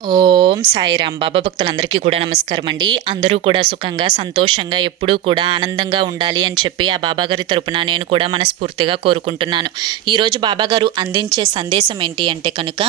ఓం సాయిరాం. బాబా భక్తులందరికీ కూడా నమస్కారం అండి. అందరూ కూడా సుఖంగా సంతోషంగా ఎప్పుడూ కూడా ఆనందంగా ఉండాలి అని చెప్పి ఆ బాబాగారి తరపున నేను కూడా మనస్ఫూర్తిగా కోరుకుంటున్నాను. ఈరోజు బాబాగారు అందించే సందేశం ఏంటి అంటే కనుక,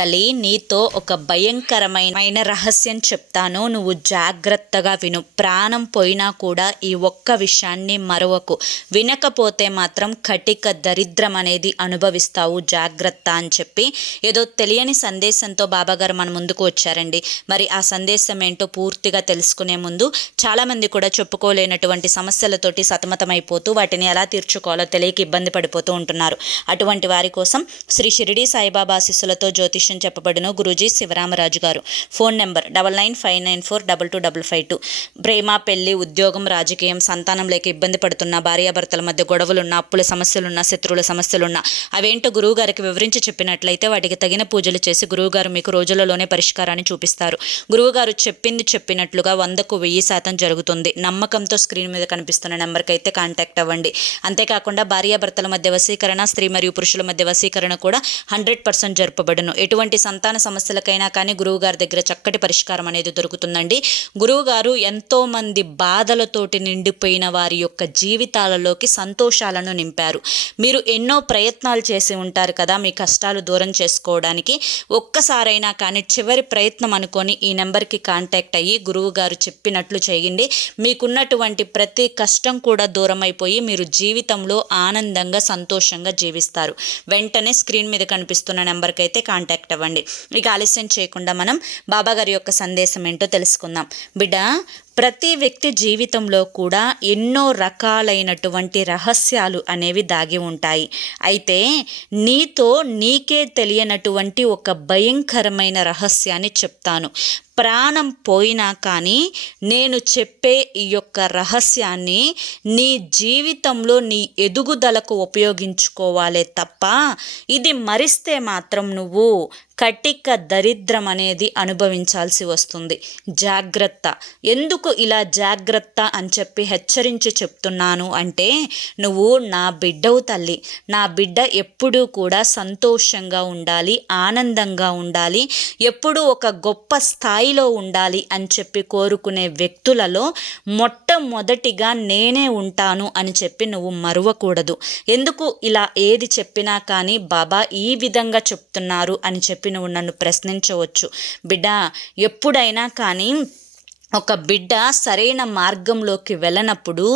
తల్లి నీతో ఒక భయంకరమైన రహస్యం చెప్తాను, నువ్వు జాగ్రత్తగా విను. ప్రాణం పోయినా కూడా ఈ ఒక్క విషయాన్ని మరవకు. వినకపోతే మాత్రం కటిక దరిద్రం అనేది అనుభవిస్తావు, జాగ్రత్త అని చెప్పి ఏదో తెలియని సందేశంతో బాబాగారు మన ముందుకు వచ్చారండి. మరి ఆ సందేశం ఏంటో పూర్తిగా తెలుసుకునే ముందు చాలామంది కూడా చెప్పుకోలేనటువంటి సమస్యలతోటి సతమతమైపోతూ వాటిని ఎలా తీర్చుకోవాలో తెలియక ఇబ్బంది పడిపోతూ ఉంటున్నారు. అటువంటి వారి కోసం శ్రీ షిరిడి సాయిబాబా ఆశీస్సులతో జ్యోతిష్యం చెప్పబడును గురూజీ శివరామరాజు గారు. Phone number 9959422552. ప్రేమ, పెళ్లి, ఉద్యోగం, రాజకీయం, సంతానం లేక ఇబ్బంది పడుతున్న భార్యాభర్తల మధ్య గొడవలున్న, అప్పుల సమస్యలున్న, శత్రువుల సమస్యలున్న అవేంటో గురువు గారికి వివరించి చెప్పినట్లయితే వాటికి తగిన పూజలు చేసి గురువుగారు మీకు రోజులలోనే పరిష్కారాన్ని చూపిస్తారు. గురువుగారు చెప్పినట్లుగా 100కు 1000% జరుగుతుంది. నమ్మకంతో స్క్రీన్ మీద కనిపిస్తున్న నెంబర్కి అయితే కాంటాక్ట్ అవ్వండి. అంతేకాకుండా భార్యాభర్తల మధ్య వశీకరణ, స్త్రీ మరియు పురుషుల మధ్య వశీకరణ కూడా 100% జరపబడును. ఎటువంటి సంతాన సమస్యలకైనా కానీ గురువుగారి దగ్గర చక్కటి పరిష్కారం అనేది దొరుకుతుందండి. గురువుగారు ఎంతో మంది బాధలతోటి నిండిపోయిన వారి యొక్క జీవితాలలోకి సంతోషాలను నింపారు. మీరు ఎన్నో ప్రయత్నాలు చేసి ఉంటారు కదా మీ కష్టాలు దూరం చేసుకోవడానికి. ఒక్కసారైనా కానీ చివరి ప్రయత్నం అనుకొని ఈ నెంబర్కి కాంటాక్ట్ అయ్యి గురువు గారు చెప్పినట్లు చేయండి. మీకున్నటువంటి ప్రతి కష్టం కూడా దూరం అయిపోయి మీరు జీవితంలో ఆనందంగా సంతోషంగా జీవిస్తారు. వెంటనే స్క్రీన్ మీద కనిపిస్తున్న నెంబర్కి అయితే కాంటాక్ట్ అవ్వండి. ఇక ఆలస్యం చేయకుండా మనం బాబాగారి యొక్క సందేశం ఏంటో తెలుసుకుందాం. బిడ్డ, ప్రతి వ్యక్తి జీవితంలో కూడా ఎన్నో రకాలైనటువంటి రహస్యాలు అనేవి దాగి ఉంటాయి. అయితే నీకే తెలియనటువంటి ఒక భయంకరమైన రహస్యాన్ని చెప్తాను. ప్రాణం పోయినా కానీ నేను చెప్పే ఈ యొక్క రహస్యాన్ని నీ జీవితంలో నీ ఎదుగుదలకు ఉపయోగించుకోవాలే తప్ప ఇది మరిస్తే మాత్రం నువ్వు కటిక దరిద్రం అనేది అనుభవించాల్సి వస్తుంది. జాగ్రత్త. ఎందుకు ఇలా జాగ్రత్త అని చెప్పి హెచ్చరించి చెప్తున్నాను అంటే, నువ్వు నా బిడ్డవు తల్లి. నా బిడ్డ ఎప్పుడూ కూడా సంతోషంగా ఉండాలి, ఆనందంగా ఉండాలి, ఎప్పుడూ ఒక గొప్ప స్థాయిలో ఉండాలి అని చెప్పి కోరుకునే వ్యక్తులలో మొట్టమొదటిగా నేనే ఉంటాను అని చెప్పి నువ్వు మరువకూడదు. ఎందుకు ఇలా ఏది చెప్పినా కానీ బాబా ఈ విధంగా చెప్తున్నారు అని చెప్పి నువ్వు నన్ను ప్రశ్నించవచ్చు. బిడ్డ, ఎప్పుడైనా కానీ ఒక బిడ్డ సరైన మార్గంలోకి వెళ్ళనప్పుడు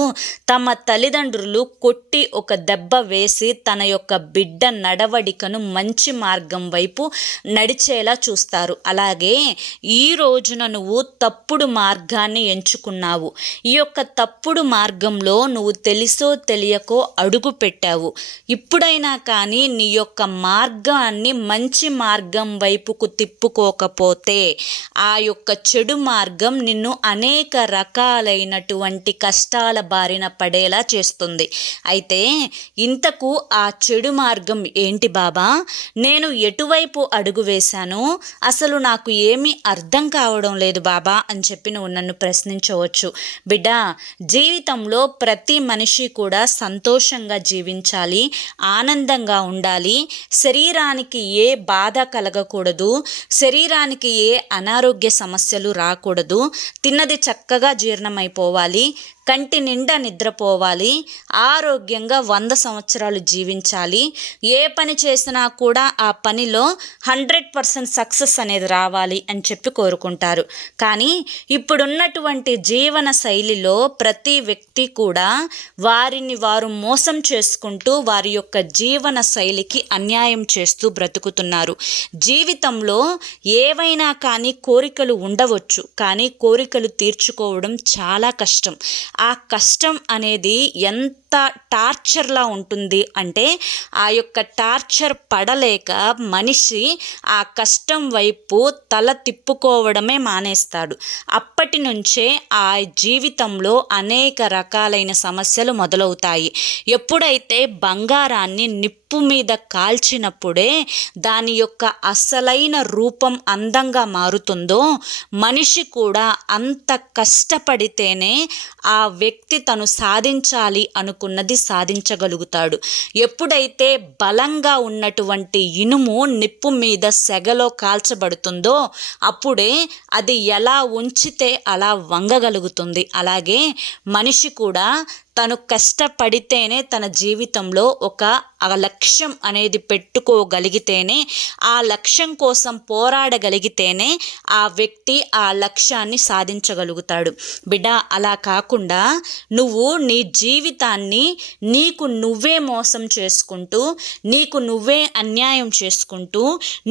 తమ తల్లిదండ్రులు కొట్టి ఒక దెబ్బ వేసి తన యొక్క బిడ్డ నడవడికను మంచి మార్గం వైపు నడిచేలా చూస్తారు. అలాగే ఈ రోజున నువ్వు తప్పుడు మార్గాన్ని ఎంచుకున్నావు. ఈ యొక్క తప్పుడు మార్గంలో నువ్వు తెలుసో తెలియకో అడుగు పెట్టావు. ఇప్పుడైనా కానీ నీ యొక్క మార్గాన్ని మంచి మార్గం వైపుకు తిప్పుకోకపోతే ఆ యొక్క చెడు మార్గం నిన్ను అనేక రకాలైనటువంటి కష్టాల బారిన పడేలా చేస్తుంది. అయితే ఇంతకు ఆ చెడు మార్గం ఏంటి బాబా? నేను ఎటువైపు అడుగు వేశాను, అసలు నాకు ఏమీ అర్థం కావడం లేదు బాబా అని చెప్పి నువ్వు నన్ను ప్రశ్నించవచ్చు. బిడ్డ, జీవితంలో ప్రతి మనిషి కూడా సంతోషంగా జీవించాలి, ఆనందంగా ఉండాలి, శరీరానికి ఏ బాధ కలగకూడదు, శరీరానికి ఏ అనారోగ్య సమస్యలు రాకూడదు, తిన్నది చక్కగా జీర్ణమైపోవాలి, కంటి నిండా నిద్రపోవాలి, ఆరోగ్యంగా 100 సంవత్సరాలు జీవించాలి, ఏ పని చేసినా కూడా ఆ పనిలో 100% సక్సెస్ అనేది రావాలి అని చెప్పి కోరుకుంటారు. కానీ ఇప్పుడున్నటువంటి జీవన శైలిలో ప్రతి వ్యక్తి కూడా వారిని వారు మోసం చేసుకుంటూ వారి యొక్క జీవన శైలికి అన్యాయం చేస్తూ బ్రతుకుతున్నారు. జీవితంలో ఏవైనా కానీ కోరికలు ఉండవచ్చు, కానీ కోరికలు తీర్చుకోవడం చాలా కష్టం. ఆ కష్టం అనేది ఎంత టార్చర్లా ఉంటుంది అంటే ఆ యొక్క టార్చర్ పడలేక మనిషి ఆ కష్టం వైపు తల తిప్పుకోవడమే మానేస్తాడు. అప్పటి నుంచే ఆ జీవితంలో అనేక రకాలైన సమస్యలు మొదలవుతాయి. ఎప్పుడైతే బంగారాన్ని నిప్పు మీద కాల్చినప్పుడే దాని యొక్క అసలైన రూపం అందంగా మారుతుందో, మనిషి కూడా అంత కష్టపడితేనే ఆ వ్యక్తి తను సాధించాలి అనుకు అనుకున్నది సాధించగలుగుతాడు. ఎప్పుడైతే బలంగా ఉన్నటువంటి ఇనుము నిప్పు మీద సెగలో కాల్చబడుతుందో అప్పుడే అది ఎలా ఉంచితే అలా వంగగలుగుతుంది. అలాగే మనిషి కూడా తను కష్టపడితేనే తన జీవితంలో ఒక లక్ష్యం అనేది పెట్టుకోగలిగితేనే, ఆ లక్ష్యం కోసం పోరాడగలిగితేనే ఆ వ్యక్తి ఆ లక్ష్యాన్ని సాధించగలుగుతాడు. బిడ్డ, అలా కాకుండా నువ్వు నీ జీవితాన్ని నీకు నువ్వే మోసం చేసుకుంటూ, నీకు నువ్వే అన్యాయం చేసుకుంటూ,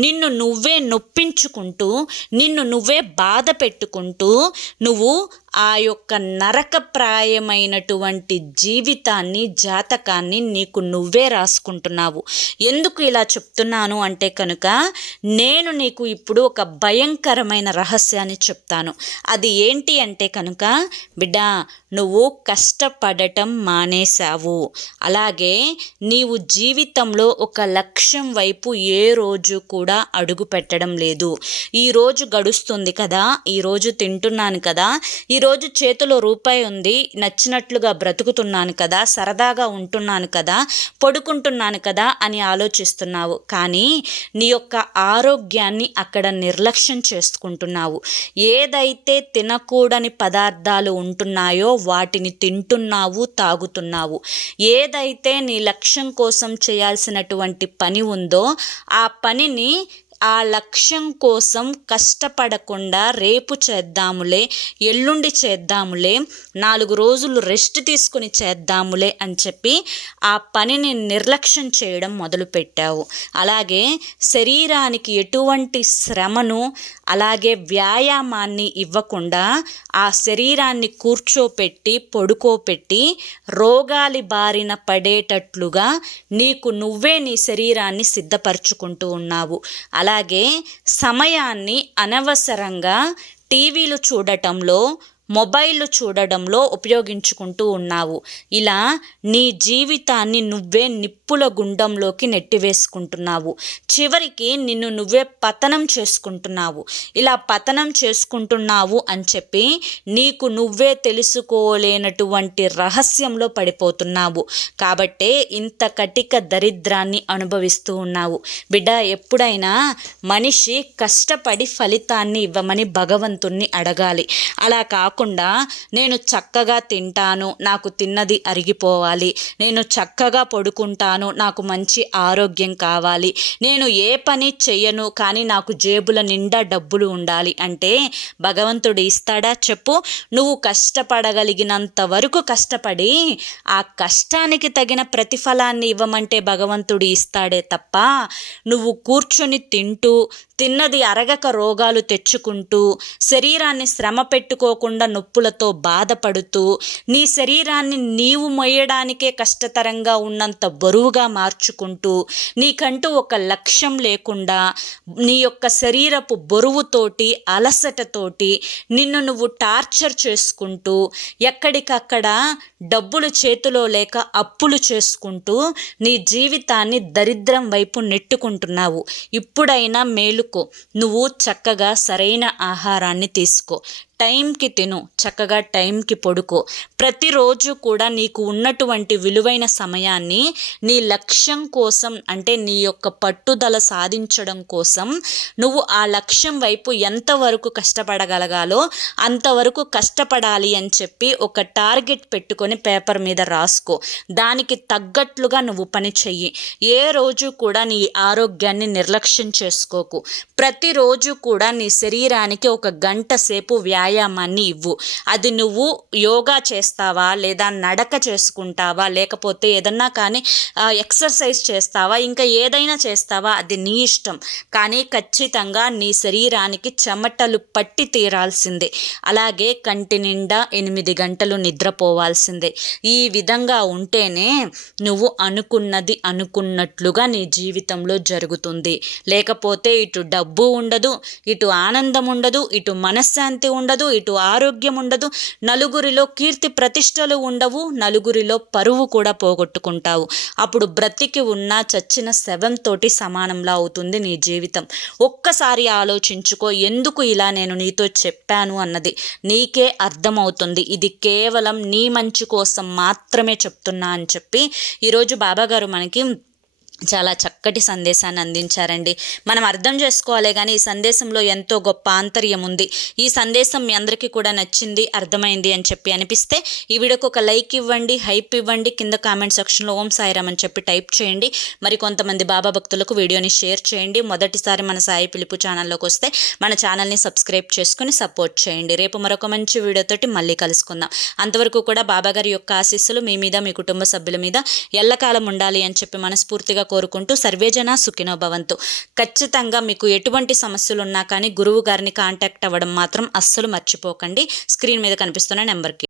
నిన్ను నువ్వే నొప్పించుకుంటూ, నిన్ను నువ్వే బాధ పెట్టుకుంటూ నువ్వు ఆ యొక్క నరకప్రాయమైనటువంటి జీవితాన్ని, జాతకాన్ని నీకు నువ్వే రాసుకుంటున్నావు. ఎందుకు ఇలా చెప్తున్నాను అంటే కనుక, నేను నీకు ఇప్పుడు ఒక భయంకరమైన రహస్యాన్ని చెప్తాను. అది ఏంటి అంటే కనుక, బిడ్డ, నువ్వు కష్టపడటం మానేశావు. అలాగే నీవు జీవితంలో ఒక లక్ష్యం వైపు ఏ రోజు కూడా అడుగు పెట్టడం లేదు. ఈరోజు గడుస్తుంది కదా, ఈరోజు తింటున్నాను కదా, ఈరోజు చేతిలో రూపాయి ఉంది, నచ్చినట్లుగా బ్రతుకుతున్నాను కదా, సరదాగా ఉంటున్నాను కదా, పడుకుంటున్నాను కదా అని ఆలోచిస్తున్నావు. కానీ నీ యొక్క ఆరోగ్యాన్ని అక్కడ నిర్లక్ష్యం చేసుకుంటున్నావు. ఏదైతే తినకూడని పదార్థాలు ఉంటున్నాయో వాటిని తింటున్నావు, తాగుతున్నావు. ఏదైతే నీ లక్ష్యం కోసం చేయాల్సినటువంటి పని ఉందో ఆ పనిని, ఆ లక్ష్యం కోసం కష్టపడకుండా రేపు చేద్దాములే, ఎల్లుండి చేద్దాములే, 4 రోజులు రెస్ట్ తీసుకుని చేద్దాములే అని చెప్పి ఆ పనిని నిర్లక్ష్యం చేయడం మొదలుపెట్టావు. అలాగే శరీరానికి ఎటువంటి శ్రమను, అలాగే వ్యాయామాన్ని ఇవ్వకుండా ఆ శరీరాన్ని కూర్చోపెట్టి, పడుకోపెట్టి రోగాలి బారిన పడేటట్లుగా నీకు నువ్వే నీ శరీరాన్ని సిద్ధపరచుకుంటూ ఉన్నావు. అలాగే సమయాన్ని అనవసరంగా టీవీలు చూడటంలో, మొబైల్ చూడడంలో ఉపయోగించుకుంటూ ఉన్నావు. ఇలా నీ జీవితాన్ని నువ్వే నిప్పుల గుండంలోకి నెట్టివేసుకుంటున్నావు. చివరికి నిన్ను నువ్వే పతనం చేసుకుంటున్నావు. ఇలా పతనం చేసుకుంటున్నావు అని చెప్పి నీకు నువ్వే తెలుసుకోలేనటువంటి రహస్యంలో పడిపోతున్నావు. కాబట్టే ఇంత కటిక దరిద్రాన్ని అనుభవిస్తూ ఉన్నావు. బిడ్డ, ఎప్పుడైనా మనిషి కష్టపడి ఫలితాన్ని ఇవ్వమని భగవంతుణ్ణి అడగాలి. అలా కాకుండా నేను చక్కగా తింటాను, నాకు తిన్నది అరిగిపోవాలి, నేను చక్కగా పడుకుంటాను, నాకు మంచి ఆరోగ్యం కావాలి, నేను ఏ పని చెయ్యను కానీ నాకు జేబుల నిండా డబ్బులు ఉండాలి అంటే భగవంతుడు ఇస్తాడా చెప్పు? నువ్వు కష్టపడగలిగినంత వరకు కష్టపడి ఆ కష్టానికి తగిన ప్రతిఫలాన్ని ఇవ్వమంటే భగవంతుడు ఇస్తాడే తప్ప, నువ్వు కూర్చొని తింటూ, తిన్నది అరగక రోగాలు తెచ్చుకుంటూ, శరీరాన్ని శ్రమ పెట్టుకోకుండా నొప్పులతో బాధపడుతూ, నీ శరీరాన్ని నీవు మోయడానికే కష్టతరంగా ఉన్నంత బరువుగా మార్చుకుంటూ, నీకంటూ ఒక లక్ష్యం లేకుండా, నీ యొక్క శరీరపు బరువుతోటి, అలసటతోటి నిన్ను నువ్వు టార్చర్ చేసుకుంటూ, ఎక్కడికక్కడ డబ్బులు చేతిలో లేక అప్పులు చేసుకుంటూ నీ జీవితాన్ని దరిద్రం వైపు నెట్టుకుంటున్నావు. ఇప్పుడైనా మేలుకో. నువ్వు చక్కగా సరైన ఆహారాన్ని తీసుకో, టైంకి తిను, చక్కగా టైంకి పడుకో. ప్రతిరోజు కూడా నీకు ఉన్నటువంటి విలువైన సమయాన్ని నీ లక్ష్యం కోసం, అంటే నీ యొక్క పట్టుదల సాధించడం కోసం నువ్వు ఆ లక్ష్యం వైపు ఎంతవరకు కష్టపడగలగాలో అంతవరకు కష్టపడాలి అని చెప్పి ఒక టార్గెట్ పెట్టుకొని పేపర్ మీద రాసుకో. దానికి తగ్గట్లుగా నువ్వు పని చెయ్యి. ఏ రోజు కూడా నీ ఆరోగ్యాన్ని నిర్లక్ష్యం చేసుకోకు. ప్రతిరోజు కూడా నీ శరీరానికి 1 గంట సేపు వ్యాయామాన్ని ఇవ్వు. అది నువ్వు యోగా చేస్తావా, లేదా నడక చేసుకుంటావా, లేకపోతే ఏదన్నా కానీ ఎక్సర్సైజ్ చేస్తావా, ఇంకా ఏదైనా చేస్తావా, అది నీ ఇష్టం. కానీ ఖచ్చితంగా నీ శరీరానికి చెమటలు పట్టి తీరాల్సిందే. అలాగే కంటి నిండా 8 గంటలు నిద్రపోవాల్సిందే. ఈ విధంగా ఉంటేనే నువ్వు అనుకున్నది అనుకున్నట్లుగా నీ జీవితంలో జరుగుతుంది. లేకపోతే ఇటు డబ్బు ఉండదు, ఇటు ఆనందం ఉండదు, ఇటు మనశ్శాంతి ఉండదు, ఉండదు, ఇటు ఆరోగ్యం ఉండదు, నలుగురిలో కీర్తి ప్రతిష్టలు ఉండవు, నలుగురిలో పరువు కూడా పోగొట్టుకుంటావు. అప్పుడు బ్రతికి ఉన్న చచ్చిన శవంతోటి సమానంలా అవుతుంది నీ జీవితం. ఒక్కసారి ఆలోచించుకో, ఎందుకు ఇలా నేను నీతో చెప్పాను అన్నది నీకే అర్థమవుతుంది. ఇది కేవలం నీ మంచి కోసం మాత్రమే చెప్తున్నా అని చెప్పి ఈరోజు బాబాగారు మనకి చాలా చక్కటి సందేశాన్ని అందించారండి. మనం అర్థం చేసుకోవాలి, కానీ ఈ సందేశంలో ఎంతో గొప్ప ఆంతర్యం ఉంది. ఈ సందేశం మీ అందరికీ కూడా నచ్చింది, అర్థమైంది అని చెప్పి అనిపిస్తే ఈ వీడియోకి ఒక లైక్ ఇవ్వండి, హైప్ ఇవ్వండి, కింద కామెంట్ సెక్షన్లో ఓం సాయిరామ్ అని చెప్పి టైప్ చేయండి. మరి కొంతమంది బాబా భక్తులకు వీడియోని షేర్ చేయండి. మొదటిసారి మన సాయి పిలుపు ఛానల్లోకి వస్తే మన ఛానల్ని సబ్స్క్రైబ్ చేసుకుని సపోర్ట్ చేయండి. రేపు మరొక మంచి వీడియోతోటి మళ్ళీ కలుసుకుందాం. అంతవరకు కూడా బాబాగారి యొక్క ఆశీస్సులు మీ మీద, మీ కుటుంబ సభ్యుల మీద ఎల్లకాలం ఉండాలి అని చెప్పి మనస్ఫూర్తిగా కోరుకుంటూ సర్వేజన సుఖినో భవంతు. ఖచ్చితంగా మీకు ఎటువంటి సమస్యలు ఉన్నా కానీ గురువు గారిని కాంటాక్ట్ అవ్వడం మాత్రం అస్సలు మర్చిపోకండి. స్క్రీన్ మీద కనిపిస్తున్న నెంబర్కి.